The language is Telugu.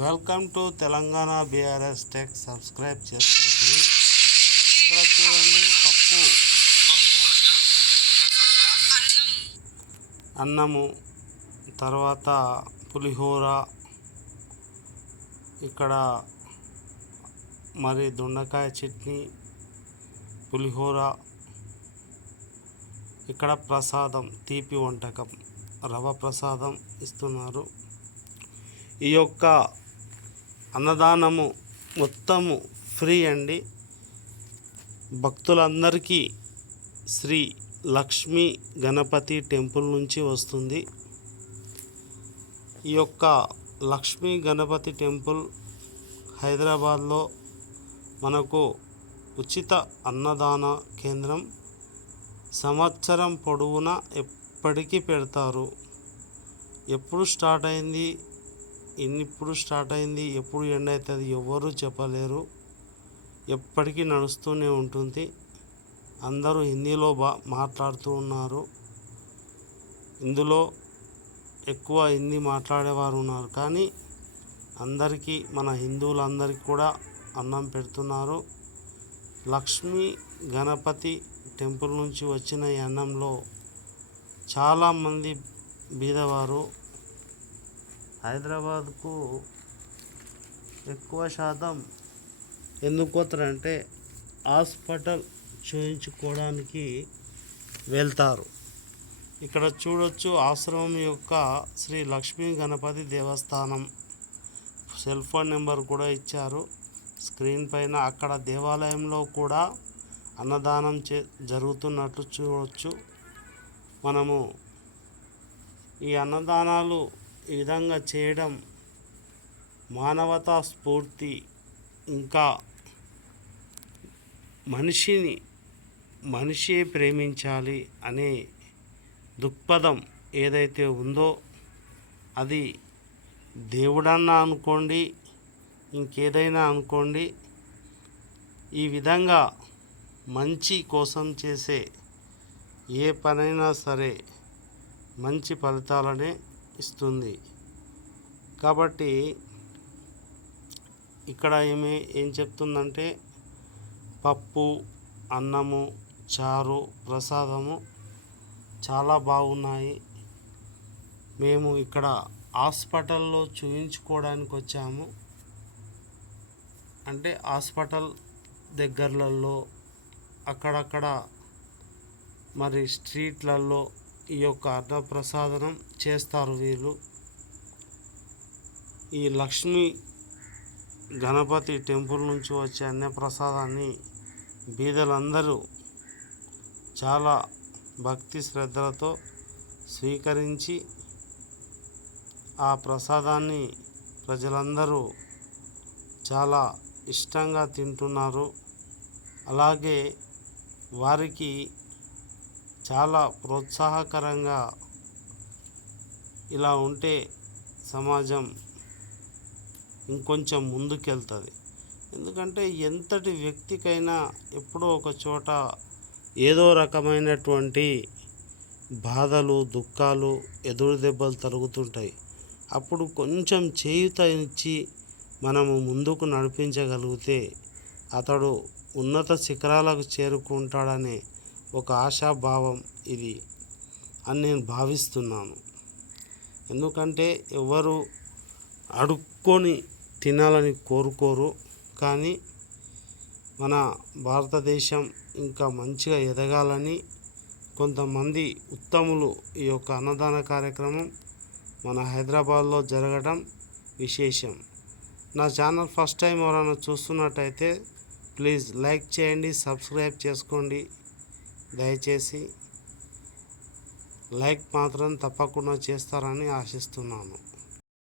Welcome to Telangana BRS tech. Subscribe చేసుకోండి. ఇక్కడ చూడండి, పప్పు, అన్నము, తర్వాత పులిహోర, ఇక్కడ మరి దొండకాయ చట్నీ, పులిహోర, ఇక్కడ ప్రసాదం, తీపి వంటకం, రవ ప్రసాదం ఇస్తున్నారు. ఈ యొక్క అన్నదానము మొత్తము ఫ్రీ అండి. భక్తులందరికీ శ్రీ లక్ష్మీ గణపతి టెంపుల్ నుంచి వస్తుంది. ఈ యొక్క లక్ష్మీ గణపతి టెంపుల్ హైదరాబాద్లో మనకు ఉచిత అన్నదాన కేంద్రం. సంవత్సరం పొడవునా ఎప్పటికీ పెడతారు. ఎప్పుడు స్టార్ట్ అయింది, ఎప్పుడు ఎండ్ అవుతుంది ఎవరు చెప్పలేరు. ఎప్పటికీ నడుస్తూనే ఉంటుంది. అందరూ హిందీలో మాట్లాడుతూ ఉన్నారు. ఇందులో ఎక్కువ హిందీ మాట్లాడేవారు ఉన్నారు, కానీ అందరికీ, మన హిందువులందరికీ కూడా అన్నం పెడుతున్నారు. లక్ష్మీ గణపతి టెంపుల్ నుంచి వచ్చిన ఈ అన్నంలో చాలామంది బీదవారు హైదరాబాద్కు ఎక్కువ శాతం ఎందుకు పోతారంటే హాస్పిటల్ చూయించుకోవడానికి వెళ్తారు. ఇక్కడ చూడొచ్చు, ఆశ్రమం యొక్క శ్రీ లక్ష్మీ గణపతి దేవస్థానం సెల్ ఫోన్ నెంబర్ కూడా ఇచ్చారు స్క్రీన్ పైన. అక్కడ దేవాలయంలో కూడా అన్నదానం జరుగుతున్నట్లు చూడవచ్చు. మనము ఈ అన్నదానాలు ఈ విధంగా చేయడం మానవతా స్ఫూర్తి, ఇంకా మనిషే ప్రేమించాలి అనే దృక్పథం ఏదైతే ఉందో, అది దేవుడన్నా అనుకోండి, ఇంకేదైనా అనుకోండి, ఈ విధంగా మంచి కోసం చేసే ఏ పనైనా సరే మంచి ఫలితాలనే ఇస్తుంది. కాబట్టి ఇక్కడ ఏం చెప్తుందంటే, పప్పు, అన్నము, చారు, ప్రసాదము చాలా బాగున్నాయి. మేము ఇక్కడ హాస్పిటల్లో చూయించుకోవడానికి వచ్చాము. అంటే హాస్పిటల్ దగ్గరలలో అక్కడక్కడ మరి స్ట్రీట్లలో ఈ యొక్క అన్నప్రసాదనం చేస్తారు వీళ్ళు. ఈ లక్ష్మీ గణపతి టెంపుల్ నుంచి వచ్చే అన్నప్రసాదాన్ని బీదలందరూ చాలా భక్తి శ్రద్ధలతో స్వీకరించి ఆ ప్రసాదాన్ని ప్రజలందరూ చాలా ఇష్టంగా తింటున్నారు. అలాగే వారికి చాలా ప్రోత్సాహకరంగా ఇలా ఉంటే సమాజం ఇంకొంచెం ముందుకెళ్తుంది. ఎందుకంటే ఎంతటి వ్యక్తికైనా ఎప్పుడో ఒక చోట ఏదో రకమైనటువంటి బాధలు, దుఃఖాలు, ఎదురు దెబ్బలు తరుగుతుంటాయి. అప్పుడు కొంచెం చేయూత ఇచ్చి మనము ముందుకు నడిపించగలిగితే అతడు ఉన్నత శిఖరాలకు చేరుకుంటాడనే ఒక ఆశాభావం ఇది అని నేను భావిస్తున్నాను. ఎందుకంటే ఎవరు అడుక్కొని తినాలని కోరుకోరు, కానీ మన భారతదేశం ఇంకా మంచిగా ఎదగాలని కొంతమంది ఉత్తములు ఈ యొక్క అన్నదాన కార్యక్రమం మన హైదరాబాద్లో జరగడం విశేషం. నా ఛానల్ ఫస్ట్ టైం ఎవరైనా చూస్తున్నట్టయితే ప్లీజ్ లైక్ చేయండి, సబ్స్క్రైబ్ చేసుకోండి. దయచేసి లైక్ మాత్రం తప్పకుండా చేస్తారని ఆశిస్తున్నాను.